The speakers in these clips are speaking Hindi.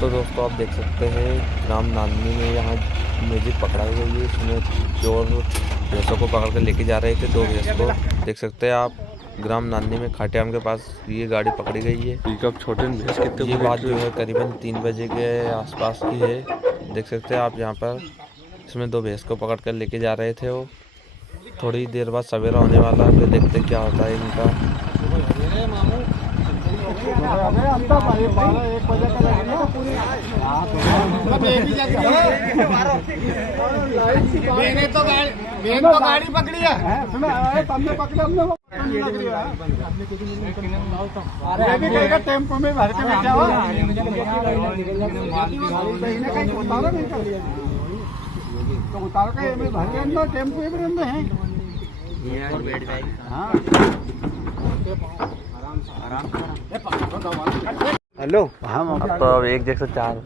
तो दोस्तों आप देख सकते हैं ग्राम नांदनी में यहाँ मैजिक पकड़ाई गई है। इसमें चोर भैंसों को पकड़ कर लेके जा रहे थे, 2 भैंस को। देख सकते हैं आप ग्राम नांदनी में खाट्याम के पास ये गाड़ी पकड़ी गई है। पिकअप छोटे भैंस कितने, ये बात जो है करीबन 3 बजे के आसपास की है। देख सकते हैं आप यहाँ पर इसमें 2 भैंस को पकड़ कर लेके जा रहे थे। वो थोड़ी देर बाद सवेरा होने वाला है, फिर देखते क्या होता है इनका। तो गाड़ी पकड़ी है, टेम्पो में भर के बैठा हुआ तो उतार के भर के अंदर टेम्पो में अंदर है। हेलो, हम अब तो अब एक जैसे 4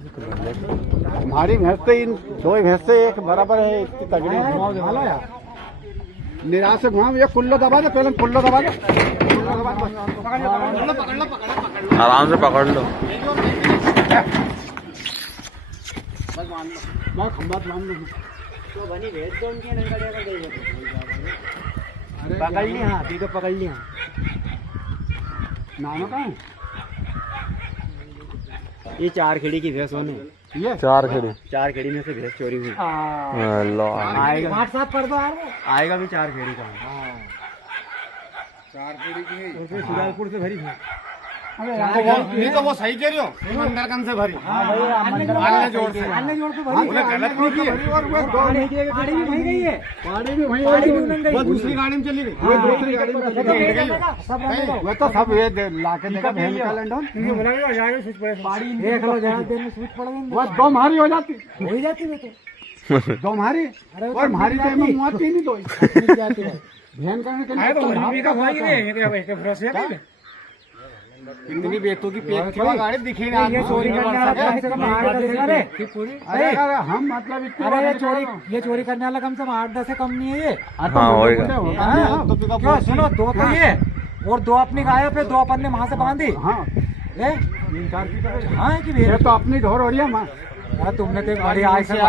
हमारी भैंस तो इन 2 भैंस से एक बराबर है। इतनी तगड़ी घुमाओ वाला यार, निराश से घुमाओ। ये कुल्लो दबा दो, पहले कुल्लो दबा दो, आराम से पकड़ लो। पकड़ ली। हाँ तो पकड़ ली। हाँ नाम कहाँ? ये 4 खेड़ी की भैंस होने। ये 4 खेड़ी, 4 खेड़ी में से भैंस चोरी हुई। आएगा व्हाट्सएप कर दो, आएगा भी 4 खेड़ी का। 4 खेड़ी की है, सुजालपुर से भरी है। नहीं तो वो सही कह रही हो, मंदरगंज से भरी। अन्य जोड़ से भरी, गलत नहीं की है। और वो गाड़ी भी वहीं गई है, गाड़ी भी वहीं गई, वो दूसरी गाड़ी में चली गई। वो दूसरी गाड़ी में गई, वो तो सब ये लाके देगा बहन का लंडन। देख लो जहाँ देर में स्विच पड़ गई, वो 2 मारी हो जाती वो तो 2 मारी। और मारी तो मैं मुँह आती नहीं, 2 जाती है बहन करने के लिए। इतनी बेतों की पेट की गाड़ी दिखी ना। ये चोरी करने वाला हम मतलब ये चोरी करने वाला कम से कम 8-10 से कम नहीं है ये। हाँ होएगा। क्यों सुनो, 2 तो ये और 2 अपनी गायों पे, 2 अपन ने वहाँ से बांधी। हाँ हाँ कि ये तो अपनी ढोर हो रही है। तुमने तो बड़ी आय से ये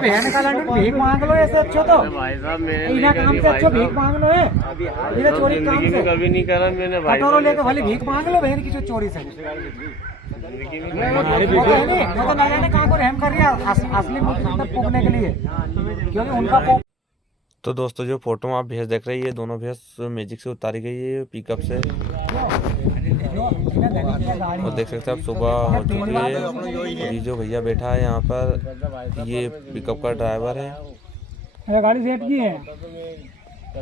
बहन का लंडन भीख मांग लो। ऐसे अच्छो तो इन्हें काम से अच्छो भीख मांग लो है। ये चोरी काम से कभी नहीं करा मैंने भाई। कटोरो लेके भले भीख मांग लो बहन की जो चोरी से। वो तो ना जाने कहाँ को रहम कर रही है असली मुल्क तक पुगने के लिए, क्योंकि उनका। तो दोस्तों जो फोटो में आप भैंस देख रही है, दोनों भैंस मैजिक से उतारी गई है पिकअप से। और देख सकते हैं आप सुबह हो चुकी है। ये जो भैया बैठा है यहाँ पर, ये पिकअप का ड्राइवर है। गाड़ी सेट की है।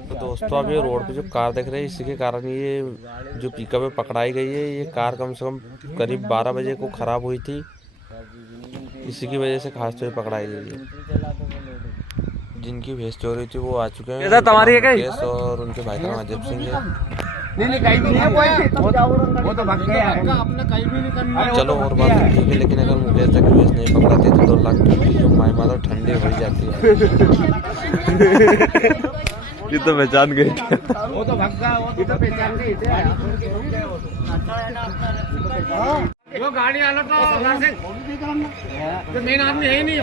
तो दोस्तों अब ये रोड पे जो कार देख रहे हैं, इसी के कारण ये जो पिकअप में पकड़ाई गई है। ये कार कम से कम करीब 12 बजे को खराब हुई थी, इसी की वजह से खास तौर पर पकड़ाई गई है। जिनकी भैंस चोरी थी वो आ चुके हैं, तुम्हारी है क्या? और उनके भाई का नाम अजय सिंह है। नहीं कहीं भी नहीं है, वो तो भाग गया अपना कहीं भी नहीं करना। चलो और बात ठीक है, लेकिन अगर मुकेश तक भैंस नहीं पकड़ाते तो 2 लाख की जो माई माता ठंडी हो जाती है। ये तो पहचान गए, वो तो भाग गया, वो तो पहचान गई। वो गाड़ी वाला तो मेन आदमी है ही नहीं।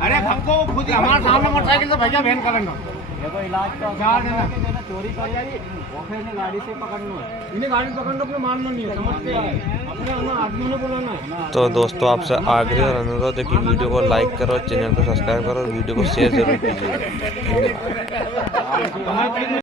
अरे हमको खुद हमारे सामने मोटरसाइकिल से भैया बहन का लंडन इलाज चोरी कर गाड़ी से पकड़ना, इन्हें गाड़ी पकड़ना अपने मानना नहीं है, समझते हैं अपने आदमी ने बुलाना है। तो दोस्तों आपसे आग्रह और अनुरोध है कि वीडियो को लाइक करो, चैनल को सब्सक्राइब करो और वीडियो को शेयर जरूर कीजिए।